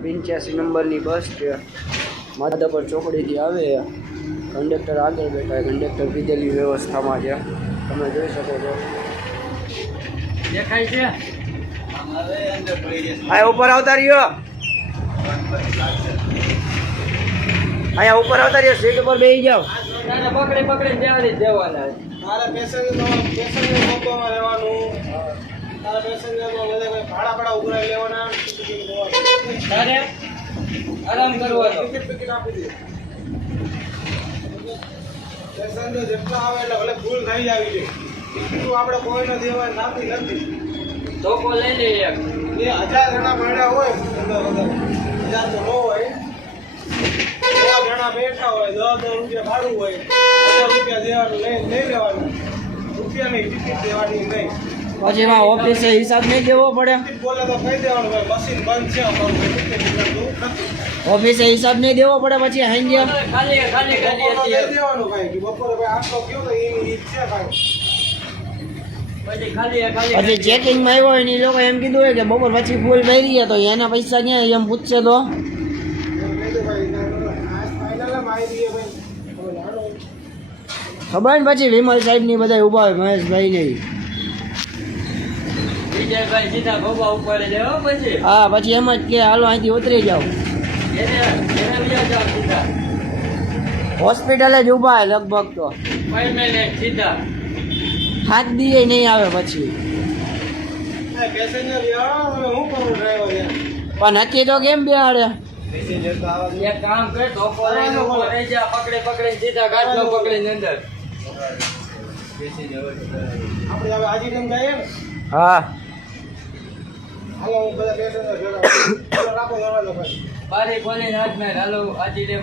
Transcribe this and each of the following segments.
85 નંબરની બસ છે માધાપર ચોકડીથી આવે કંડક્ટર આગળ બેઠા કંડક્ટર પીધેલી વ્યવસ્થામાં છે તમે જોઈ શકો છો દેખાય છે આ ઉપર આવતા રહ્યો અહીંયા ઉપર આવતા રહ્યો સીટ ઉપર બેસી જાઓ પકડી પકડી દેવાના તારા પેસેન્જર મોકલવા રહેવાનું તારા પેસેન્જર ભાડા ઉઘરાઈ લેવાના તારે આરામ કરવાનો ટિકિટ આપી દે પેસેન્જર જેટલા આવે એટલે ભલે ફૂલ થઈ આવી છે ટિકિટ આપણે કોઈને દેવા નાખી નથી તો કો લઈ લે એક 1000 જણા મળ્યા હોય 1000 તો ન હોય 100 જણા બેઠા હોય 10 રૂપિયા ભાડું હોય 1000 રૂપિયા દેવાનું લઈ લેવાનું રૂપિયાની ટિકિટ દેવાની નહીં પછી એમાં ઓફિસે હિસાબ નહીં દેવો પડે બોલે તો કહી દેવાનું ભાઈ મશીન બંધ છે ઓફિસે હિસાબ નહીં દેવો પડે પછી હાઈ ગયા ખાલી દેવાનું ભાઈ કે બપોરે ભાઈ આટલો કયો તો એની ઈચ્છા ભાઈ પછી ચેકિંગમાં આવ્યો હોય ને એ લોકો એમ કીધું હોય કે બપોર પછી ફૂલ ભરી ગયા તો એના પૈસા ક્યાં એમ પૂછશે તો ખબર ને પછી વિમલ સાહેબ ની બધા ઉભા હોય મહેશભાઈ ને હા પછી એમ જ કે હાલો અહીંથી ઉતરી જાઓ હોસ્પિટલે જ ઉભા લગભગ તો 5 મિનિટ સીધા હાથ દીએ નહીં આવે પછી પણ નક્કી તો કેમ બેહાડે એક કામ કર તો પકડે પકડે સીધા ગાડલો પકડીને અંદર આપણે હવે આજે કેમ જઈએ ને હા હાલો હું બધા પેસેન્જર જોડો રાખો દરવાજો ભાઈ બારી ખોલીને હાથ મેં હાલો આજી રે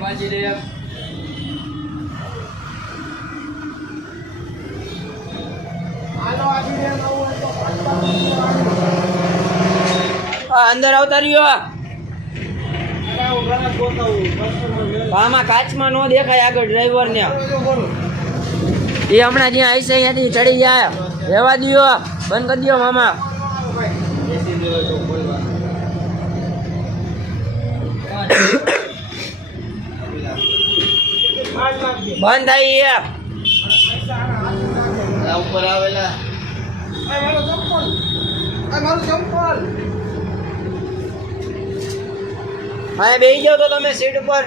અંદર આવતા રહ્યો આમાં કાચમાં ન દેખાય આગળ ડ્રાઈવર ને એ હમણાં જ્યાં આવીશે અહીંયાથી ચડી જાય રહેવા દો બંધ કરી દો મામા બંધ થઈ ઉપર આવેલા હા બેસી જાઓ તો તમે સીટ ઉપર